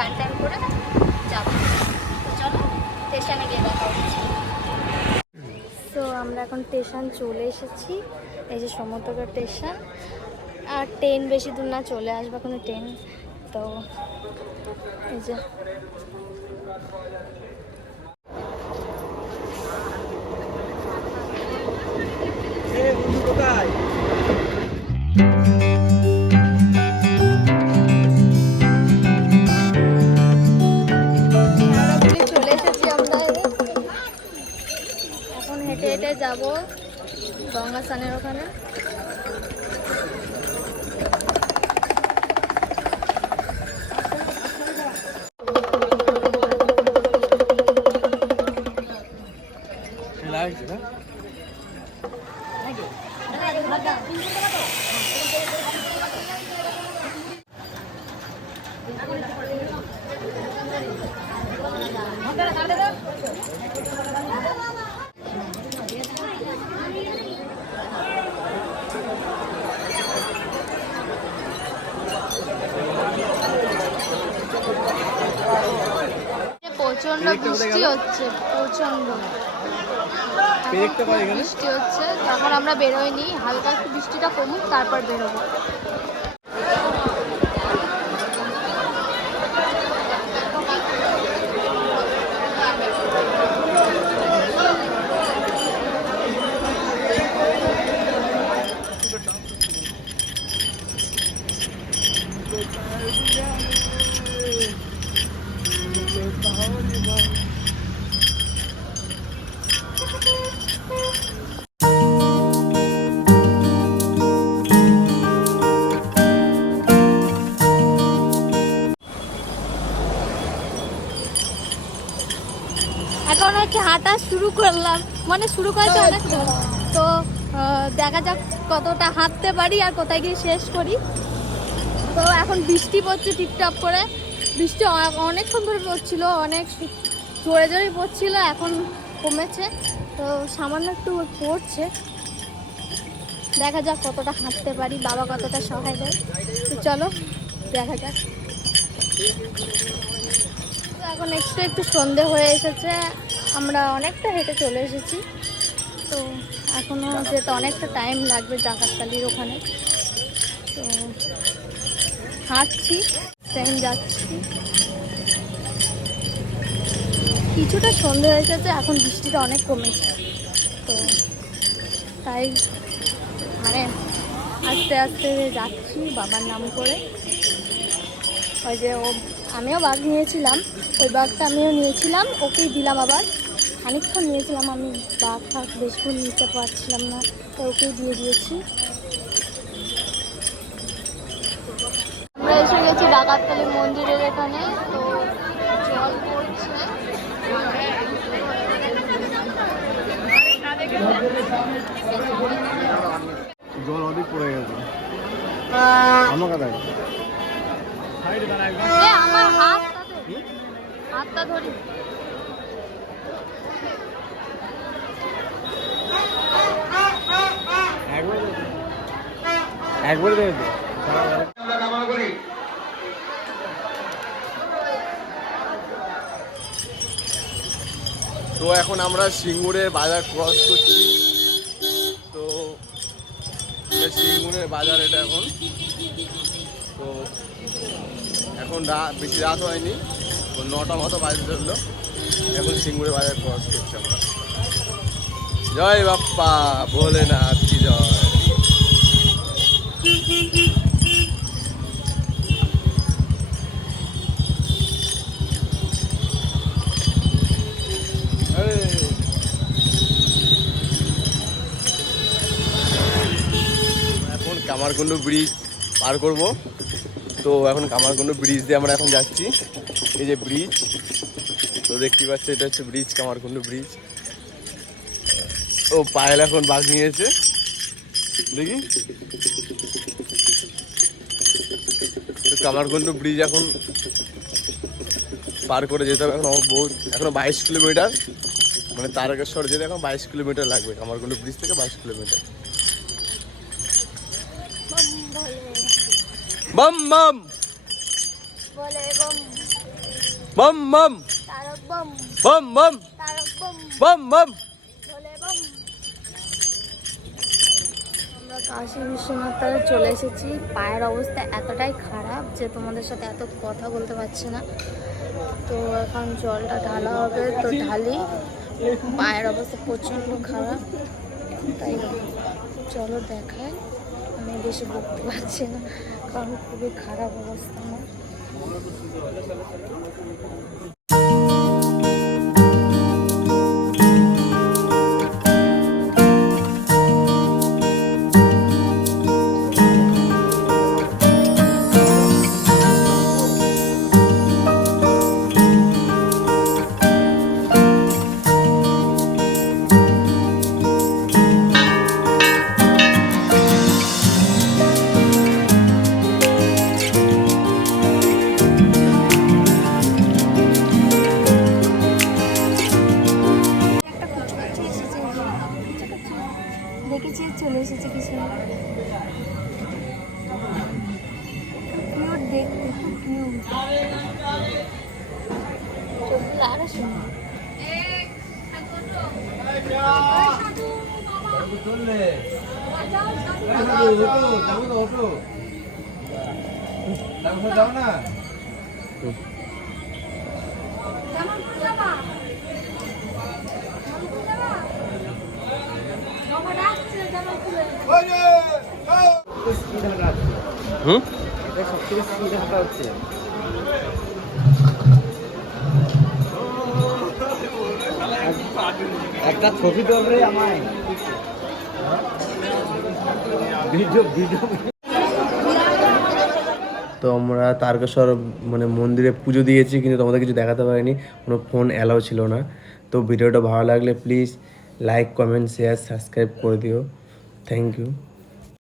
স্নান টান করে যাবো। চলো স্টেশনে গিয়ে দেখা হচ্ছে। তো আমরা এখন স্টেশন চলে এসেছি, এই যে সমুদ্রগড় স্টেশন। আর ট্রেন বেশি দূর না, চলে আসবে কোনো ট্রেন। তো এই যে চলে এসেছি আমরা। এখন হেঁটে হেঁটে যাবো গঙ্গা স্নানের ওখানে। প্রচন্ড বৃষ্টি হচ্ছে, প্রচন্ড বৃষ্টি হচ্ছে। তখন আমরা বেরোইনি, হালকা একটু বৃষ্টিটা কমুক তারপর বেরোবো। এখন হচ্ছে হাঁটা শুরু করলাম, মানে শুরু করেছে অনেকক্ষণ। তো দেখা যাক কতটা হাঁটতে পারি আর কোথায় গিয়ে শেষ করি। তো এখন বৃষ্টি পড়ছে টিপটাপ করে, বৃষ্টি অনেকক্ষণ ধরে পড়ছিল, অনেক জোরে জোরে পড়ছিল, এখন কমেছে। তো সামান্য একটু পড়ছে, দেখা যাক কতটা হাঁটতে পারি, বাবা কতটা সহায় দেয়। তো চলো দেখা যাক। তো এখন একটু সন্ধে হয়ে এসেছে, আমরা অনেকটা হেঁটে চলে এসেছি। তো এখনও যেতে অনেকটা টাইম লাগবে ডাকাতকালির ওখানে। তো হাঁটছি, ট্রেন যাচ্ছি। কিছুটা সন্ধে হয়ে এসেছে, এখন বৃষ্টিটা অনেক কমেছে। তো তাই মানে আস্তে আস্তে যাচ্ছি বাবার নাম করে। ওই যে আমিও বাঘ নিয়েছিলাম, ওই বাঘটা আমিও নিয়েছিলাম, ওকেই দিলাম। আবার খানিকক্ষণ নিয়েছিলাম আমি, বাঘ ফাঘ বেশিক্ষণ নিতে পারছিলাম না, তো ওকেই দিয়ে দিয়েছি। আমরা এসে গেছি ডাকাতকালী মন্দিরের এখানে। তো জল পড়ছে, জল অনেক পড়ে গেছে। আমার হাতটা ধরি। একবারে দেবে তো। এখন আমরা সিঙ্গুরের বাজার ক্রস করছি। তো সিঙ্গুরের বাজার এটা এখন। তো এখন বেশি রাত হয়নি, তো 9টা মতো বাজে ধরলো। এখন সিঙ্গুরের বাজার ক্রস করছি আমরা। জয় বাপ্পা ভোলেনাথ কি জয়। এখন কামারকুন্ডু ব্রিজ পার করব। তো এখন কামারকুন্ডু ব্রিজ দিয়ে আমরা এখন যাচ্ছি। এই যে ব্রিজ, তো দেখতে পাচ্ছি এটা হচ্ছে ব্রিজ, কামারকুন্ডু ব্রিজ। ও পায়েল এখন বাঘ নিয়েছে, দেখি। তো কামারকুন্ডু ব্রিজ এখন পার করে যেতে হবে। এখন এখনো 22 কিলোমিটার, মানে তারকেশ্বর যেতে এখন 22 কিলোমিটার লাগবে। কামারকুন্ডু ব্রিজ থেকে 22 কিলোমিটার। बम बम बोले बम। बम बम তারক বম बम बम তারক বম बम बम ভোলে বম। আমরা কাশী বিশ্বনাথ তারা চলে এসেছি। পায়ের অবস্থা এতটাই খারাপ যে তোমাদের সাথে এত কথা বলতে পারছি না। তো এখন জলটা ঢালা হবে, তো ঢালি। পায়ের অবস্থা প্রচণ্ড খারাপ, তাই চলো দেখায়। আমি বেশি বলতে পারছি না কারণ খুবই খারাপ অবস্থা আমার। একটা কুচকুচি এসেছে, দেখেছি চলে এসেছে কিছু কিউট দেখতে, খুব কিউট। চোখগুলো আরো সুন্দর। একটা ছবি তো আমায় ভিডিও তো আমরা তারকেশ্বর মানে মন্দিরে পুজো দিয়েছি, কিন্তু তোমাদের কিছু দেখাতে পারিনি, কোনো ফোন অ্যালাউ ছিল না। তো ভিডিওটা ভালো লাগলে please like comment share subscribe করে দিও। Thank you.